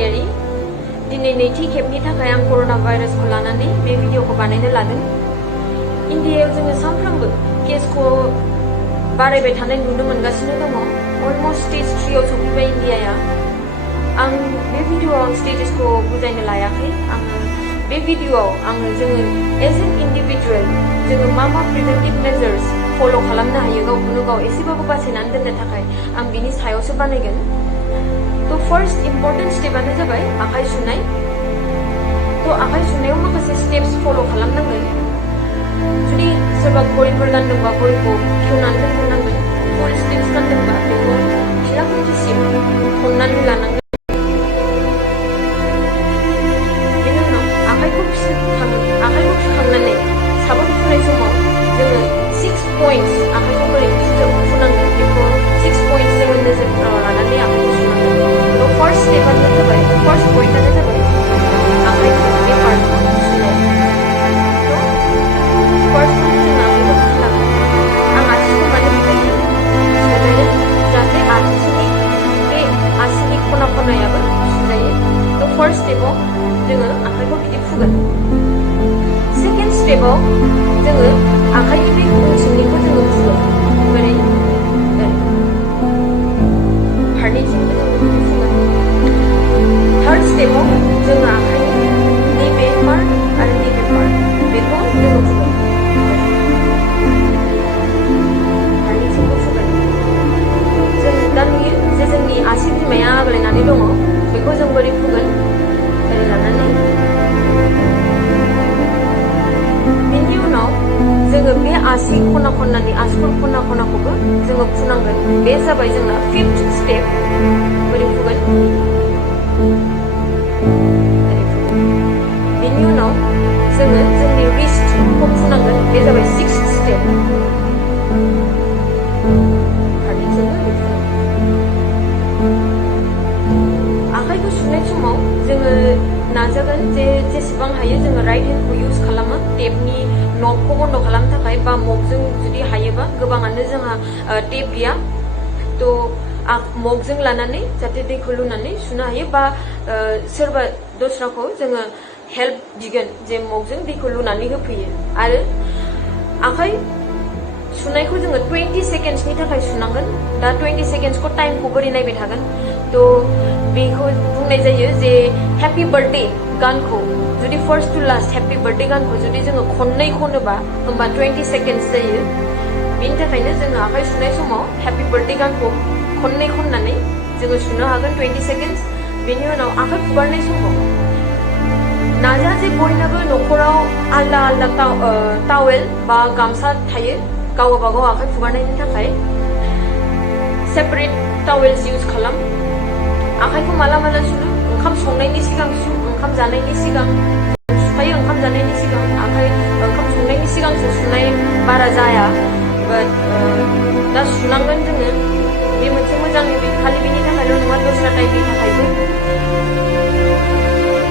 इन्डियारि दिनै नैथि खेबनि थाखाय आं कर'ना भाइरासखौ लानानै बे भिडिअखौ बानायनो लादों। इन्डियायाव जोङो सानफ्रोमबो केसखौ बारायबाय थानाय नुनो मोनगासिनो दङ। अलमस्ट स्टेज 3 आव सफैबाय इन्डियाया। आं बे भिडिअआव स्टेटासखौ बुजायनो लायाखै। आङो बे भिडिअआव जोङो एज एन इन्डिभिजुवेल जोङो मा प्रिभेन्टिभ मेजार्स फल' खालामनो हायो गावखौनो गाव एसेबाबो बासायनानै दोननो थाखाय आं बिनि सायावसो बानायगोन। थ' फार्स्ट इम्पर्टेन्ट स्टेपआनो जाबाय आखाइ सुनाय। थ' आखाइ सुनायाव माखासे स्टेप्स फल' खालामनांगोन। जुदि सोरबा घड़िफोर गानदोंबा घड़िखौ खेवनानै दोनग्रोनांगोन। फुल स्लिभ्स गानदोंबा बेखौ फिला खुन्थिसिम हमनानै लानांगोन। बेनि उनाव आखाइखौ सुखांनानै साबोन फुनाय समाव जोङो 6 पइन्ट्स आखाइखौ बोरै फुनांगोन बेखौ 6 पइन्ट्स जोङो नोजोरफोराव लानानै आखाइखौ सुनांगोन। थ' फार्स्ट पइन्टआनो जाबाय आखाइखौ बे पार्टखौ सुनाय। थ' फार्स्टआवनो जोङो आखाइखौ सुनांगोन। आं आसिखौ माने बेबायदि सुजायो जाहाथे बे आसिनि खनायाबो सुजायो। थ' फार्स्ट स्टेपआव जोङो आखाइखौ बिदि फुगोन। सेकेन्ड स्टेपआव जोङो आखाइनि बे उनथिंनिखौ जोङो फुगोन। ओरै फारनैथिंबो जोङो बिदि फुगोन। थार्ड स्टेपआव जोङो आखाइनि नैबे पार्ट आरो नैबे पार्ट बेखौ जोङो फुगोन। फारनैथिंबो फुगोन। जों दा नुयो जे जोंनि आसि बिमाया आग्लायनानै दङ। बेखौ जों बोरै फुगोन? ओरै लानानै बेनि उनाव जोङो बे आसि खनानि आसुगुर खनाखौबो जोङो फुनांगोन। बे जाबाय जोंना 5th स्टेप। बोरै फुगोन? बेनि उनाव जोङो जोंनि रिस्टखौ फुनांगोन। बे जाबाय 6th स्टेप। फारनैथिंबो ओरै फुनांगोन। आखाइखौ सुनाय समाव जोङो नाजागोन जे जेसेबां हायो जोङो राइट हेन्डखौ इउज खालामो टेपनि नबखौ बन्द खालामनो थाखाय, बा मगजों जुदि हायोबा। गोबाङानो जोंहा टेप गैया। थ' मगजों लानानै जाहाथे दैखौ लुनानै सुनो हायो, बा सोरबा दस्राखौ जोङो हेल्प बिगोन जे मगजों दैखौ लुनानै होफैयो। आरो आखाइ सुनायखौ जोङो 20 सेकेन्ड्सनि थाखाय सुनांगोन। दा 20 सेकेन्ड्सखौ टाइमखौ बोरै नायबाय थागोन? थ' बेखौ बुंनाय जायो जे हेपि बार्थडे गानखौ जुदि first to last happy birthday गानखौ जुदि जोङो खननै खनोबा होमबा 20 सेकेन्ड्स जायो। बेनि थाखायनो जोङो आखाइ सुनाय समाव हेपि बार्थडे गानखौ खननै खननानै जोङो सुनो हागोन 20 सेकेन्ड्स। बेनि उनाव आखाइ फुगारनाय समाव नाजा जे बयनाबो न'खराव आलदा टावेल बा गामसा थायो गावबा गाव आखाइ फुगारनायनि थाखाय। सेपारेट टावेल्स इउज खालाम। आखाइखौ माला सुनो? ओंखाम संनायनि सिगां सु, ओंखाम जानायनि सिगां सुखायो। ओंखाम जानायनि सिगां ओंखाम संनायनि सिगांसो सुनाय बारा जाया। बाट दा सुनांगोन जोङो। बे मोनसे मोजांनि खालि बेनि थाखायल' नङा, दस्रा टाइमनि थाखायबो।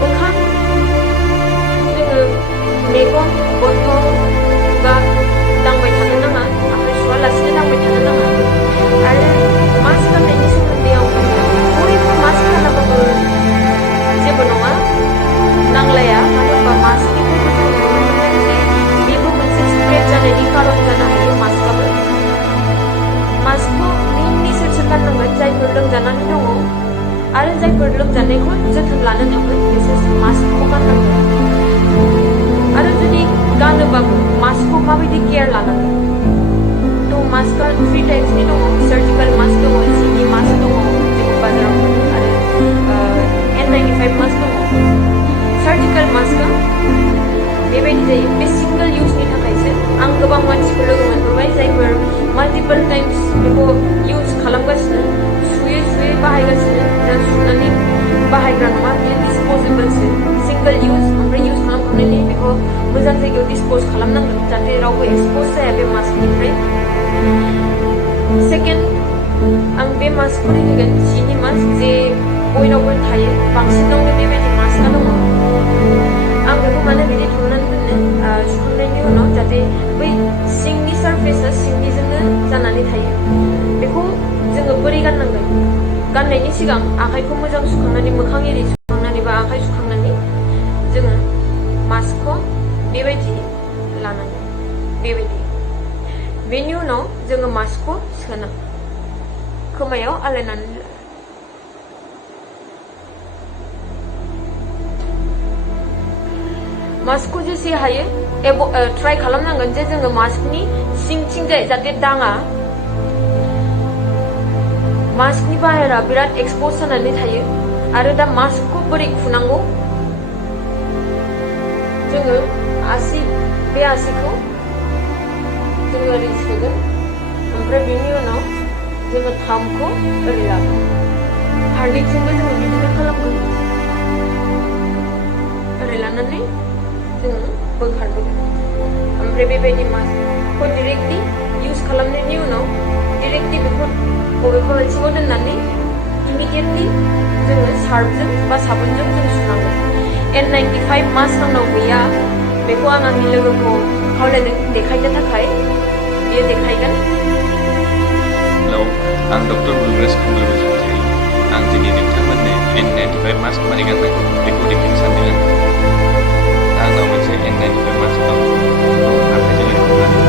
मोखां जोङो मेगन, गन्थं, खुगा दांबाय थानो नाङा। आखाइ सुवालासिनो दांबाय थानो नाङा। आरो मास्क गाननायनि सोमोन्दै आं बुंगोन। बयबो मास्क गानाबाबो जेबो नङा, नांलाया। मानो होनबा मास्कनिफ्रायबो जों नुनो मोनदों जे बेबो मोनसे स्प्रेड जानायनि कारन जानो हायो। मास्कआबो मास्कखौ मेनलि सोर गाननांगोन? जायफोर लोमजानानै दङ आरो जायफोर लोमजानायखौ जोथोन लानो थाखाय बिसोरसो मास्कखौ गाननांगोन। आरो जुदि गानोबाबो मास्कखौ माबायदि केयार लानांगोन? थ' मास्कआ 3 टाइप्सनि दङ। सार्जिकेल मास्क दङ, जिनि मास्क दङ जेखौ बाजाराव मोनो, आरो N95 मास्क दङ। सार्जिकेल मास्कआ बेबायदि जायो, बे सिंगल इउजनि थाखायसो। आं गोबां मानसिफोर लोगो मोनबोबाय जायफोर माल्टिपल टाइम्स बेखौ इउज खालामगासिनो, सुयै बाहायगासिनो। दा सुनानै बाहायग्रा नङा, बेयो डिसपजेबोलसो। सिंगल इउज, ओमफ्राय इउज खालामखांनानै बेखौ मोजां जायगायाव डिसपज खालामनांगोन जाहाथे रावबो एक्सपज जाया बे मास्कनिफ्राय। सेकेन्ड, आं बे मास्कखौ रायलायगोन जिनि मास्क, जे बयनावबो थायो। बांसिनावनो बेबायदि मास्कआ दङ। आं बेखौ मानो बिदि खालामनानै दोनो सुखांनायनि उनाव, जाहाथे बै सिंनि सारफेसा सिंनिजोंनो जानानै थायो। बेखौ जोङो बोरै गाननांगोन? गाननायनि सिगां आखाइखौ मोजां सुखांनानै मोखां एरि सुखांनानै बा आखाइ सुखांनानै जोङो मास्कखौ बेबायदि लानांगोन बेबायदि बेनि उनाव जोङो मास्कखौ सोना खोमायाव आलायनानै मास्कखौ जेसे हायो ट्राइ खालामनांगोन जे जोङो मास्कनि सिंथिंजाय जाहाथे दाङा मास्कनि बाहेरा बिराद एक्सप'ज जानानै थायो आरो दा मास्कखौ बोरै खुनांगौ जोङो बे आसिखौ जोङो ओरै सोगोन ओमफ्राय बेनि उनाव जोङो थामखौ ओरै लागोन फारनैथिंबो जोङो बिदिनो खालामगोन ओरै लानानै जोङो बोखारबोगोन ओमफ्राय बेबायदि मास्कखौ डाइरेक्टलि इउज खालामनायनि उनाव डाइरेक्टलि बेखौ बबेबा मोनसेयाव दोननानै इमिडियेटलि जोङो सार्फजों बा साबोनजों जों सुनांगोन N95 मास्क आंनाव गैया बेखौ आं आंनि लोगोखौ खावलायदों देखायनो थाखाय बियो देखायगोन हेलौ आं डक्टर virase बसुमतारी आं दिनै नोंथांमोननो N95 मास्क मारै गाननांगौ बेखौ देखायनो सानदों आंनाव मोनसे N95 मास्क दं आखाइजों ओरै हमनानै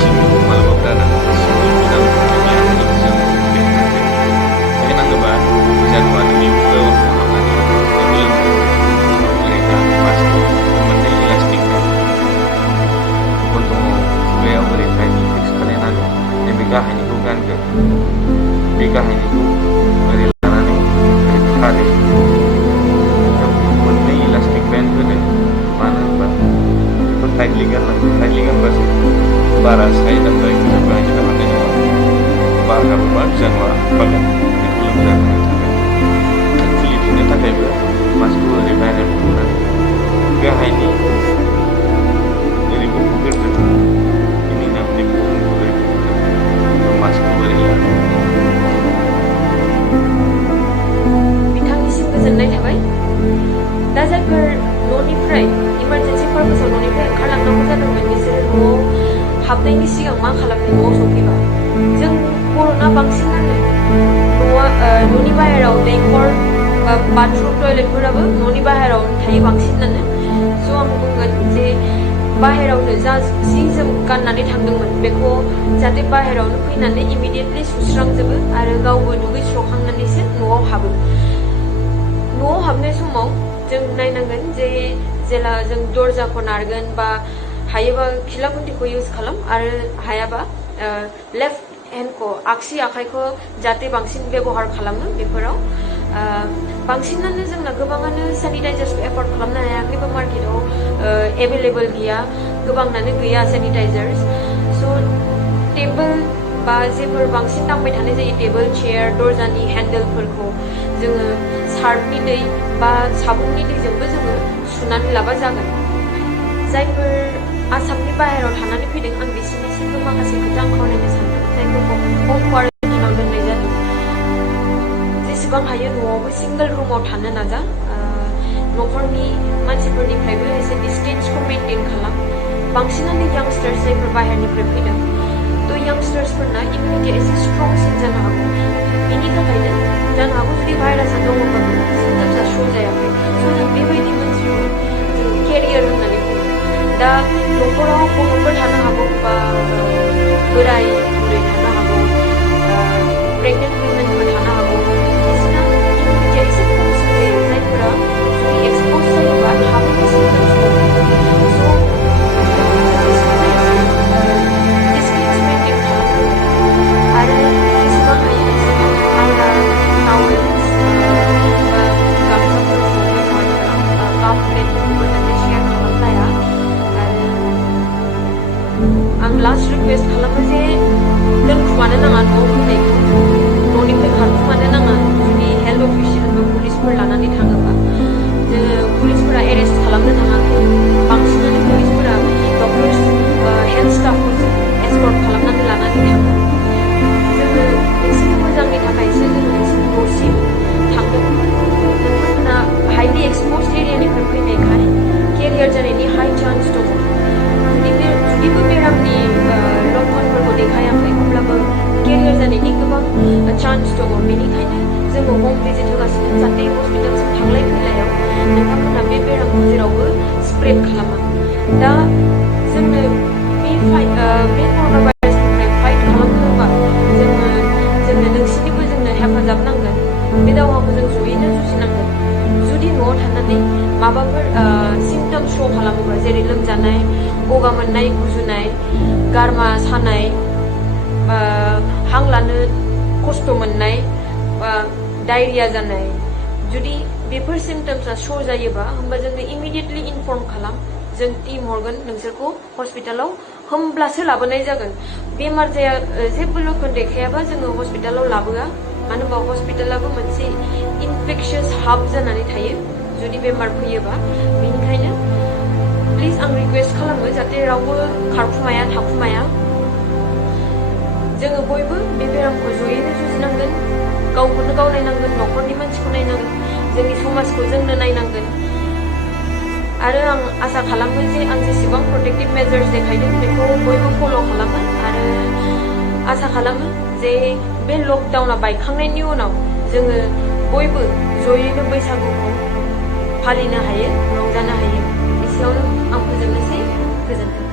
सिंनिखौ मालाबाबो गाना सिंनि मोजां नोंनि आखाइनि गेजेराव देखायनांगोन देखायनांगौबा मोजां नङा नोंनि खुगायाव हाबनानै गोलोमगोन ओरै मास्कखौ मोननै इलास्टिक गन्थंआव खुगायाव ओरै टाइटलि फिक्स खालायनानै नैबे गाहायनिखौ गानगोन बे गाहायनिखौ ओरै लानानै ओरै खादो मोननै इलास्टिक बेन्ड होदो मानो होनबा बेखौ टाइटलि गाननांगौ टाइटलि गानबासो बारा साइड ओमफ्राय गोजौ गाहायनिफ्राय हाबनाय नङा बार हाबोबा बिजानुआ हाबफागोन बेखौ लोमजाहोनो थाखाय खुलिफिननो थाखायबो मास्कखौ ओरै बाहेरायाव बख'नानै गाहायनि ओरै बख'ग्रोदो बेनि उनाव बे गन्थंखौ ओरै बख'दो मास्कखौ ओरै लादो बिथांनिसिम गोजोननाय थाबाय दा जायफोर न'निफ्राय इमारजेन्सि पार्पसाव न'निफ्राय ओंखारलांनांगौ जादोंमोन बिसोरो न'आव हाबनायनि सिगां मा खालामनो न'आव सफैबा जों बर'ना बांसिनानो न'नि बाहेराव दैखर बा बाथरुम टयलेटफोराबो न'नि बाहेरावनो थायो बांसिनानो स' आं बुंगोन जे बाहेरावनो जा जि जोम गाननानै थांदोंमोन बेखौ जाहाथे बाहेरावनो फैनानै इमिडियेटलि सुस्रांजोबो आरो गावबो दुगैस्रखांनानैसो न'आव हाबो न'आव हाबनाय समाव जों नायनांगोन जे जेला जों दरजाखौ नारगोन बा हायोबा खिला खुन्थिखौ इउज खालाम आरो हायाबा लेफ्ट हेन्डखौ आगसि आखाइखौ जाहाथे बांसिन बेबहार खालामो बेफोराव बांसिनानो जोंना गोबाङानो सेनिटाइजार्सखौ एफर्ड खालामनो हायाखैबा मार्केटाव एभेलेबल गैया गोबांनानो गैया सेनिटाइजार्स स' टेबोल बा जेफोर बांसिन दांबाय थानाय जायो टेबोल चेयार दरजानि हेन्देलफोरखौ जोङो सार्फनि दै बा साबुननि दैजोंबो जोङो सुनानै लाबा जागोन जायफोर आसामनि बाहेरायाव थानानै फैदों आं बिसोरनिसिमबो माखासे खोथा आं खावलायनो सानदों जायफोरखौ ह'म क्वारेन्टाइनाव दोननाय जादों जेसेबां हायो न'आवबो सिंगल रुमाव थानो नाजा न'खरनि मानसिफोरनिफ्रायबो एसे डिसटेन्सखौ मेनटेन खालाम बांसिनानो यांस्टार्स जायफोर बाहेरनिफ्राय फैदों थ' यांस्टार्सफोरना इमिउनिटिया एसे स्ट्रंसिन जानो हागौ बेनि थाखायनो जानो हागौ जुदि भाइरासआ दङबाबो सिमटम्सआ श' जायाखै स' जों बेबायदि मानसिखौ जों केरियार होननानै बुङो दा न'खराव गथ'फोर थानो हागौ बा बोराय बुरै थानो हागौ प्रेगनेन्ट वुमेनफोर थानो हागौ बिसोरना इमिउनिटिया एसे खमसिन जायो जायफोरा जुदि एक्सप'ज जायोबा थाबैनो सिमटम्सखौ मोनो स' डिसटेन्स मेनटेन खालामनांगोन आरो जेसेबां हायो एसेबां आलदा टावेल्स बा गामसाफोरखौ बेबहार खालाम काप प्लेटफोरखौबो जाहाथे शेयार खालामलाया आरो आं लास्ट रिकुवेस्ट खालामो जे दोनखुमानो नाङा न'आव फैनायखौ न'निफ्राय खारखुमानो नाङा जुदि हेल्थ अफिसियेल बा पुलिसफोर लानानै थाङोबा जोङो पुलिसफोरा एरेस्ट खालामनो थाङाखै बांसिनानो पुलिसफोरा डक्टर्स हेल्थ स्टाफफोरजों एस्कर्ट खालामनानै लानानै थाङो जोङो नोंसोरनि मोजांनि थाखायसो जोङो नोंसोरनि न'सिम थांदों नोंथांमोना हाइलि एक्सप'ज एरियानिफ्राय फैनायखाय केरियार जानायनि हाइ चान्स दङ जुदिबो बेरामनि लक्षणफोरखौ देखायाखै अब्लाबो केरियार जानायनि गोबां चान्स दङ बेनिखायनो जों मोननाय गुजुनाय, गारमा सानाय, हां लानो खस्थ' मोननाय, डायरिया जानाय, जुदि बेफोर सिम्पटम्सआ श' जायोबा होमबा जोङो इमिडिएटलि इनफर्म खालाम, जों टिम हरगोन नोंसोरखौ हस्पिटालाव, होमब्लासो लाबोनाय जागोन। बेमार जाया जेबो लक्षण देखायाबा जोङो हस्पिटालाव लाबोआ, मानो होनबा हस्पिटालाबो मोनसे इनफेक्शियास हाब जानानै थायो जुदि बेमार फैयोबा। बेनिखायनो प्लिज आं रिक्वेस्ट खालामो जाहाथे रावबो खारखुमाया थाखुमाया। जोङो बयबो बे बेरामखौ जयैनो जुजिनांगोन, गावखौनो गाव नायनांगोन, न'खरनि मानसिखौ नायनांगोन, जोंनि समाजखौ जोंनो नायनांगोन। आरो आं आसा खालामो जे आं जेसेबां प्रटेक्टिभ मेजार्स देखायदों बेखौ बयबो फल' खालामो, आरो आसा खालामो जे बे लकडाउना बायखांनायनि उनाव जोङो बयबो जयैनो बैसागुखौ फालिनो हायो, रंजानो हायो। एसेयावनो आं फोजोबनोसै। गोजोन्थों।